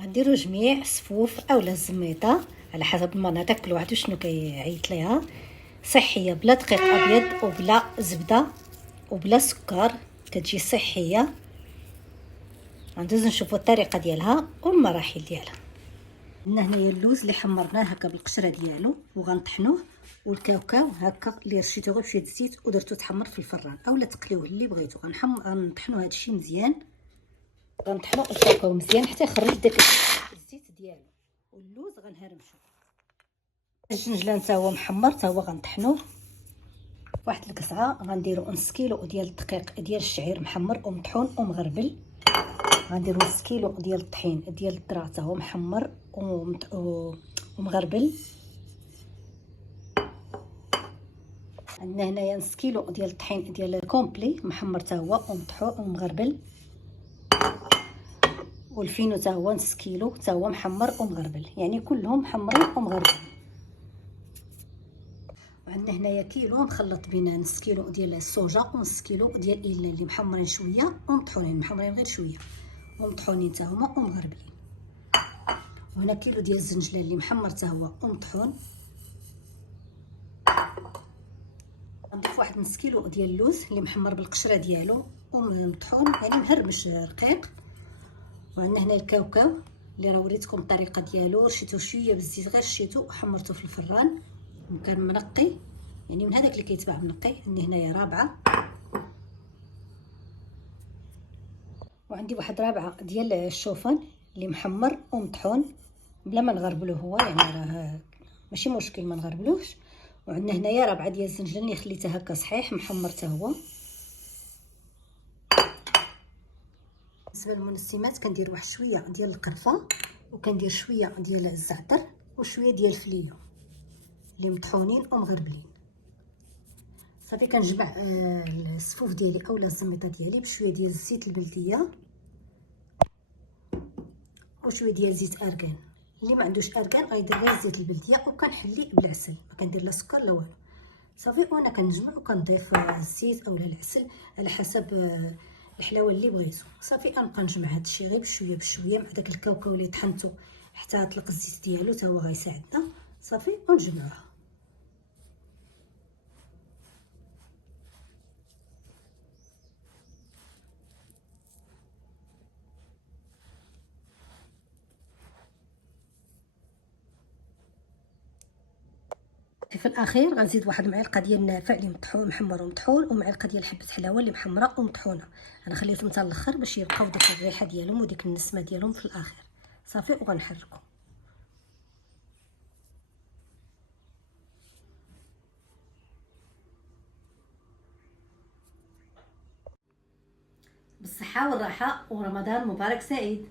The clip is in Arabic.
غنديروا جميع الصفوف اولا الزميطه على حسب المناطق، كل واحد شنو كيعيط ليها. صحيه بلا دقيق ابيض وبلا زبده وبلا سكر، كتجي صحيه. غندوز نشوفوا الطريقه ديالها والمراحل ديالها. عندنا هنايا اللوز اللي حمرناه هكا بالقشره ديالو وغنطحنوه، والكاوكاو هكا اللي رشيتو غير بشويه الزيت ودرتو تحمر في الفران اولا تقليوه اللي بغيتو. غنطحنوا هادشي مزيان، غنطحنوا الكاوكاو مزيان حتى يخرج داك الزيت ديالو. واللوز غنهرمشو. الجنجلان حتى هو محمر، حتى هو غنطحنوه واحد القصعه. غنديروا نص كيلو ديال الدقيق ديال الشعير محمر ومطحون ومغربل. غنديروا نص كيلو ديال الطحين ديال الذره حتى هو محمر ومغربل. عندنا هنايا نص كيلو ديال الطحين ديال الكومبلي محمر حتى هو ومطحون ومغربل. والفينو حتى هو نص كيلو حتى هو محمر ومغربل، يعني كلهم محمرين ومغربلين. وعندنا هنايا كيلو مخلط بين نص كيلو ديال الصوجا ونص كيلو ديال الإيلان اللي محمرين شويه ومطحونين، محمرين غير شويه ومطحونين حتى هما ومغربلين. وهنا كيلو ديال الزنجلان اللي محمر حتى هو ومطحون. غنضيف واحد نص كيلو ديال اللوز اللي محمر بالقشره ديالو ومطحون، يعني مهرمش رقيق. وعندنا هنا الكاوكاو اللي راه وريتكم الطريقه ديالو، رشيتو شويه بالزيت غير رشيتو وحمرته في الفران وكان منقي، يعني من هذاك اللي كيتباع منقي. عندي هنايا رابعه، وعندي واحد رابعه ديال الشوفان اللي محمر ومطحون بلا ما نغربلوه هو، يعني راه ماشي مشكل ما نغربلوش. وعندنا هنايا رابعه ديال الزنجلان اللي خليته هكا صحيح محمر حتى هو. بالنسبه للمنسمات كندير واحد شويه ديال القرفه، وكندير شويه ديال الزعتر وشويه ديال الفليو اللي مطحونين ومغربلين. صافي كنجمع الصفوف ديالي اولا الزميطه ديالي بشويه ديال الزيت البلديه وشويه ديال زيت ارغان. اللي ما عندوش ارغان غيدير غير الزيت البلديه، وكنحلي بالعسل، ما كندير لا سكر لا والو. صافي وانا كنجمع وكنضيف الزيت اولا العسل على حسب الحلاوه اللي بغيتو. صافي غنبقى نجمع هادشي غير بشويه بشويه مع داك الكاوكاو اللي طحنتو حتى طلق الزيت ديالو حتى هو غيساعدنا. صافي ونجمعوها. في الاخير غنزيد واحد المعلقه ديال النافع اللي مطحون محمر ومطحون، ومعلقه ديال حبه حلاوه اللي محمره ومطحونه. انا خليتهم حتى الاخر باش يبقاو ديك الريحه ديالهم وديك النسمه ديالهم في الاخر. صافي وغنحركو. بالصحه والراحه ورمضان مبارك سعيد.